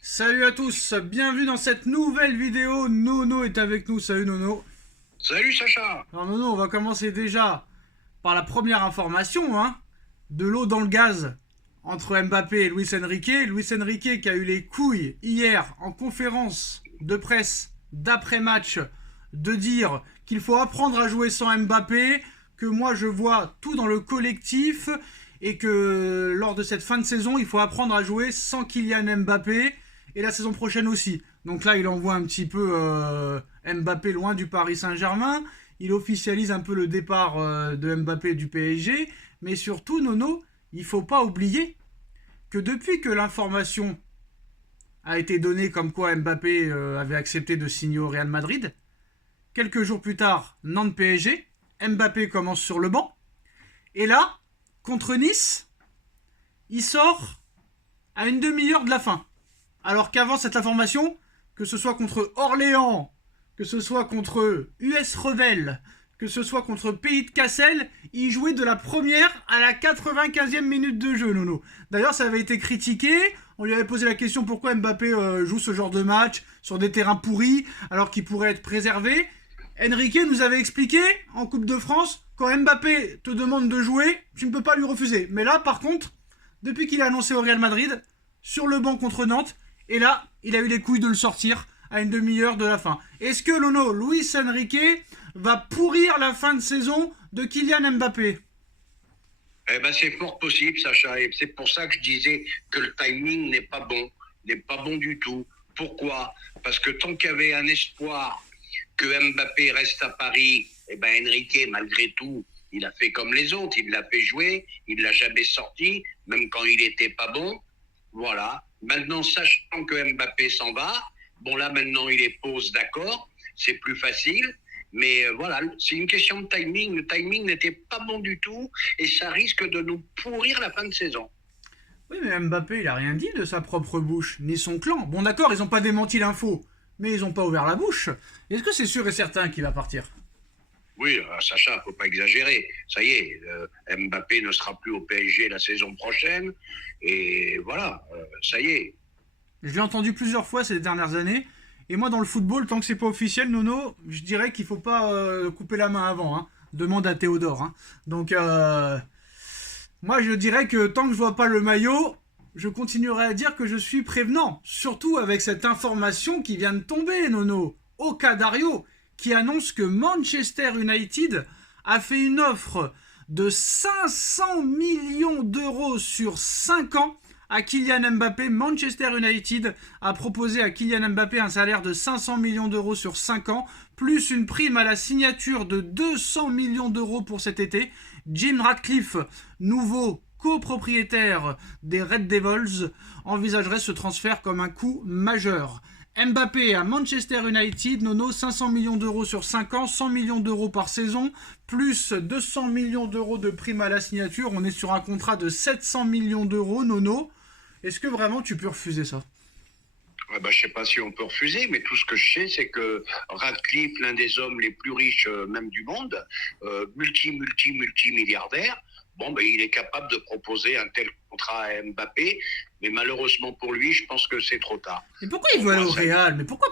Salut à tous, bienvenue dans cette nouvelle vidéo. Nono est avec nous, salut Nono. Salut Sacha. Alors Nono, on va commencer déjà par la première information, hein. De l'eau dans le gaz entre Mbappé et Luis Enrique. Luis Enrique qui a eu les couilles hier en conférence de presse d'après-match de dire qu'il faut apprendre à jouer sans Mbappé, que moi je vois tout dans le collectif et que lors de cette fin de saison, il faut apprendre à jouer sans Kylian Mbappé et la saison prochaine aussi. Donc là, il envoie un petit peu Mbappé loin du Paris Saint-Germain. Il officialise un peu le départ de Mbappé du PSG. Mais surtout, Nono, il faut pas oublier que depuis que l'information a été donnée comme quoi Mbappé avait accepté de signer au Real Madrid, quelques jours plus tard, Nantes-PSG, Mbappé commence sur le banc. Et là, contre Nice, il sort à une demi-heure de la fin. Alors qu'avant cette information, que ce soit contre Orléans, que ce soit contre US Revel, que ce soit contre Pays de Cassel, il jouait de la première à la 95e minute de jeu, Nono. D'ailleurs, ça avait été critiqué. On lui avait posé la question pourquoi Mbappé joue ce genre de match sur des terrains pourris alors qu'il pourrait être préservé. Enrique nous avait expliqué en Coupe de France, quand Mbappé te demande de jouer, tu ne peux pas lui refuser. Mais là, par contre, depuis qu'il a annoncé au Real Madrid, sur le banc contre Nantes, et là, il a eu les couilles de le sortir à une demi-heure de la fin. Est-ce que Lono, Luis Enrique, va pourrir la fin de saison de Kylian Mbappé? Eh ben, c'est fort possible, Sacha. Et c'est pour ça que je disais que le timing n'est pas bon du tout. Pourquoi? Parce que tant qu'il y avait un espoir que Mbappé reste à Paris, eh ben Enrique, malgré tout, il a fait comme les autres. Il l'a fait jouer, il l'a jamais sorti, même quand il était pas bon. Voilà. Maintenant, sachant que Mbappé s'en va, bon là maintenant il est pause, d'accord, c'est plus facile. Mais voilà, c'est une question de timing. Le timing n'était pas bon du tout et ça risque de nous pourrir la fin de saison. Oui, mais Mbappé, il a rien dit de sa propre bouche, ni son clan. Bon, d'accord, ils ont pas démenti l'info, mais ils ont pas ouvert la bouche. Est-ce que c'est sûr et certain qu'il va partir? Oui, Sacha, faut pas exagérer. Ça y est, Mbappé ne sera plus au PSG la saison prochaine. Et voilà, ça y est. Je l'ai entendu plusieurs fois ces dernières années. Et moi, dans le football, tant que c'est pas officiel, Nono, je dirais qu'il faut pas couper la main avant. Hein. Demande à Théodore. Hein. Donc, moi, je dirais que tant que je vois pas le maillot, je continuerai à dire que je suis prévenant. Surtout avec cette information qui vient de tomber, Nono. Oka Dario, qui annonce que Manchester United a fait une offre de 500 millions d'euros sur 5 ans à Kylian Mbappé. Manchester United a proposé à Kylian Mbappé un salaire de 500 millions d'euros sur 5 ans, plus une prime à la signature de 200 millions d'euros pour cet été. Jim Ratcliffe, nouveau copropriétaire des Red Devils, envisagerait ce transfert comme un coup majeur. Mbappé à Manchester United, Nono, 500 millions d'euros sur 5 ans, 100 millions d'euros par saison, plus 200 millions d'euros de prime à la signature. On est sur un contrat de 700 millions d'euros, Nono. Est-ce que vraiment tu peux refuser ça? Je ne sais pas si on peut refuser, mais tout ce que je sais, c'est que Radcliffe, l'un des hommes les plus riches même du monde, multimilliardaire, bon, il est capable de proposer un tel contrat à Mbappé, mais malheureusement pour lui, je pense que c'est trop tard. Mais pourquoi il Pour veut aller moi, au ça... Real? Mais pourquoi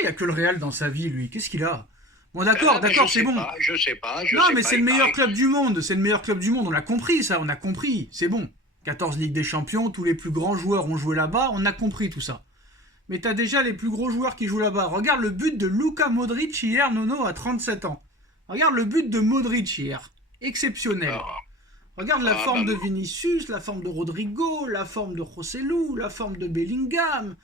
il y a que le Real dans sa vie, lui? Qu'est-ce qu'il a? Bon, d'accord, d'accord, c'est bon. Je Non, sais mais pas, c'est le il meilleur paraît. club du monde. C'est le meilleur club du monde. On a compris ça, on a compris. C'est bon. 14 Ligues des Champions, tous les plus grands joueurs ont joué là-bas. On a compris tout ça. Mais t'as déjà les plus gros joueurs qui jouent là-bas. Regarde le but de Luka Modric hier, Nono, à 37 ans. Regarde le but de Modric hier. Exceptionnel. Ah, Regarde la ah, bah, forme de Vinicius, la forme de Rodrigo, la forme de Rossellou, la forme de Bellingham,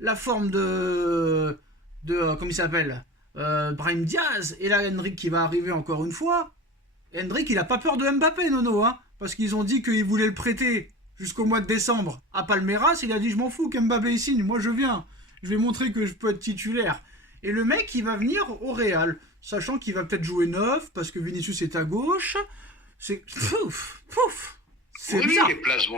la forme de comment il s'appelle, Brahim Diaz. Et là, Hendrik qui va arriver encore une fois. Hendrik, il a pas peur de Mbappé, Nono, hein, parce qu'ils ont dit qu'ils voulaient le prêter jusqu'au mois de décembre à Palmeiras. Il a dit je m'en fous qu'Mbappé signe, moi je viens. Je vais montrer que je peux être titulaire. Et le mec, il va venir au Real, sachant qu'il va peut-être jouer neuf parce que Vinicius est à gauche. C'est pouf. C'est oui, bizarre. les places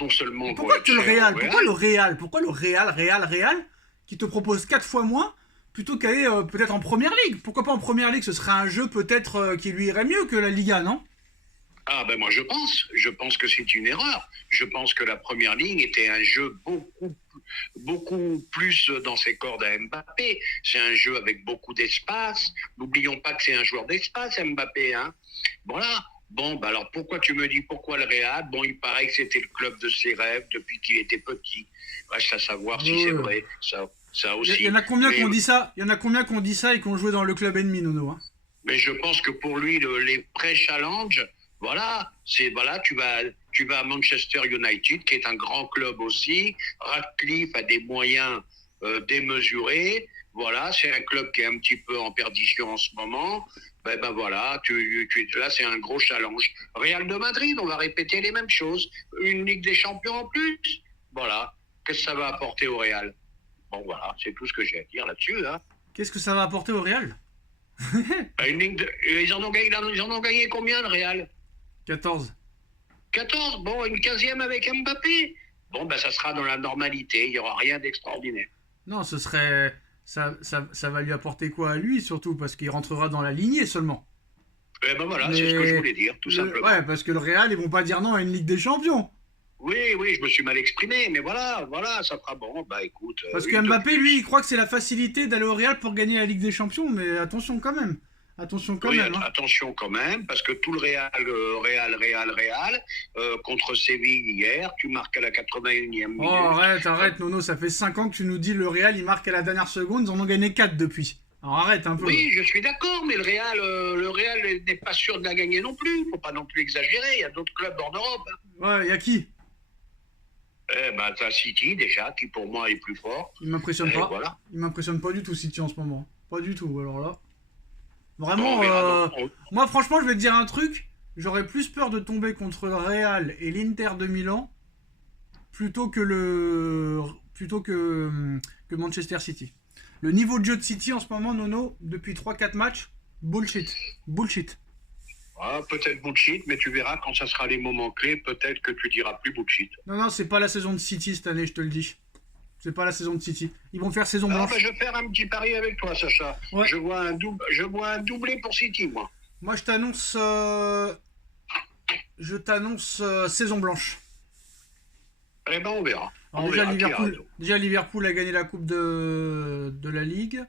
non seulement Et vont pourquoi être que le chères au Real? Pourquoi Real. le Real? Pourquoi le Real qui te propose 4 fois moins plutôt qu'aller peut-être en première ligue? Pourquoi pas en première ligue? Ce serait un jeu peut-être qui lui irait mieux que la Liga, non? Ah ben moi je pense que c'est une erreur. Je pense que la première ligne était un jeu beaucoup beaucoup plus dans ses cordes à Mbappé. C'est un jeu avec beaucoup d'espace. N'oublions pas que c'est un joueur d'espace, Mbappé. Hein. Voilà. Bon, bah alors pourquoi tu me dis pourquoi le Real? Bon, il paraît que c'était le club de ses rêves depuis qu'il était petit. Reste à savoir si c'est vrai. Ça aussi. Il y en a combien qu'on dit ça? Il y en a combien qu'on dit ça et qu'on jouait dans le club ennemi, Nono, hein? Mais je pense que pour lui, les pré-challenges, voilà, tu vas à Manchester United, qui est un grand club aussi. Radcliffe a des moyens démesurés. Voilà, c'est un club qui est un petit peu en perdition en ce moment. Ben voilà, là c'est un gros challenge. Real de Madrid, on va répéter les mêmes choses. Une Ligue des Champions en plus. Voilà, qu'est-ce que ça va apporter au Real? Bon voilà, c'est tout ce que j'ai à dire là-dessus. Hein. Qu'est-ce que ça va apporter au Real? Ils en ont gagné combien, le Real? 14. 14, bon, une 15e avec Mbappé. Bon, ben ça sera dans la normalité, il n'y aura rien d'extraordinaire. Non, ce serait... Ça va lui apporter quoi à lui, surtout, parce qu'il rentrera dans la lignée seulement. Eh ben voilà, c'est ce que je voulais dire, tout simplement. Ouais, parce que le Real, ils vont pas dire non à une Ligue des Champions. Oui, je me suis mal exprimé, mais voilà, ça fera bon. Bah écoute. Parce que Mbappé, lui, il croit que c'est la facilité d'aller au Real pour gagner la Ligue des Champions, mais attention quand même. Attention quand même. Hein. Attention quand même, parce que tout le Real, contre Séville hier, tu marques à la 81e minute. Oh, arrête, Nono, ça fait 5 ans que tu nous dis le Real, il marque à la dernière seconde, ils en ont gagné 4 depuis. Alors arrête un peu. Oui, je suis d'accord, mais le Real n'est pas sûr de la gagner non plus. Faut pas non plus exagérer, il y a d'autres clubs en Europe. Hein. Ouais, il y a qui? T'as City déjà, qui pour moi est plus fort. Il m'impressionne pas. Voilà. Il m'impressionne pas du tout City en ce moment. Pas du tout, alors là. Vraiment, moi franchement je vais te dire un truc. J'aurais plus peur de tomber contre le Real et l'Inter de Milan plutôt que Manchester City. Le niveau de jeu de City en ce moment, Nono, depuis 3-4 matchs, bullshit. Ah, peut-être bullshit, mais tu verras quand ça sera les moments clés, peut-être que tu diras plus bullshit. Non, c'est pas la saison de City cette année, je te le dis. C'est pas la saison de City. Ils vont faire saison blanche. Je vais faire un petit pari avec toi, Sacha. Ouais. Je vois un doublé pour City, moi. Moi, je t'annonce saison blanche. Eh ben, on verra. Alors, déjà, Liverpool a gagné la coupe de la Ligue.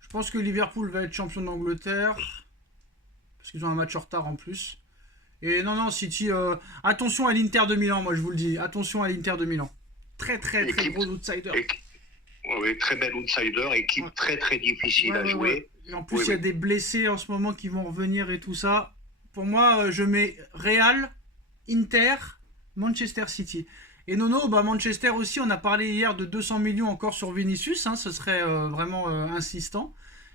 Je pense que Liverpool va être champion d'Angleterre. Parce qu'ils ont un match en retard en plus. Et non, City... attention à l'Inter de Milan, moi je vous le dis. Attention à l'Inter de Milan. Très gros outsider. Oui, très bel outsider. Équipe très difficile à jouer. Ouais. Et en plus, il y a des blessés en ce moment qui vont revenir et tout ça. Pour moi, je mets Real, Inter, Manchester City. Et Nono, Manchester aussi, on a parlé hier de 200 millions encore sur Vinicius. Hein, ce serait vraiment insistant.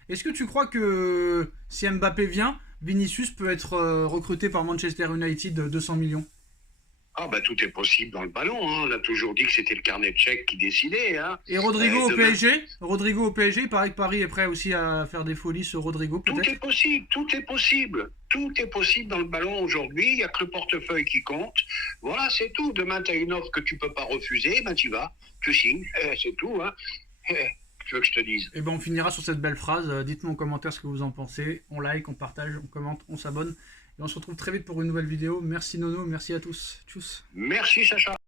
Est-ce que tu crois que si Mbappé vient, Vinicius peut être recruté par Manchester United de 200 millions? Ah tout est possible dans le ballon. Hein. On a toujours dit que c'était le carnet de chèques qui décidait. Hein. Et Rodrigo au PSG? Rodrigo au PSG, il paraît que Paris est prêt aussi à faire des folies sur Rodrigo, peut-être? Tout est possible. Tout est possible dans le ballon aujourd'hui. Il n'y a que le portefeuille qui compte. Voilà, c'est tout. Demain, tu as une offre que tu ne peux pas refuser. Tu vas, tu signes. C'est tout. Hein. Tu veux que je te dise? Et on finira sur cette belle phrase. Dites-nous en commentaire ce que vous en pensez. On like, on partage, on commente, on s'abonne. Et on se retrouve très vite pour une nouvelle vidéo. Merci Nono, merci à tous. Tchuss. Merci Sacha.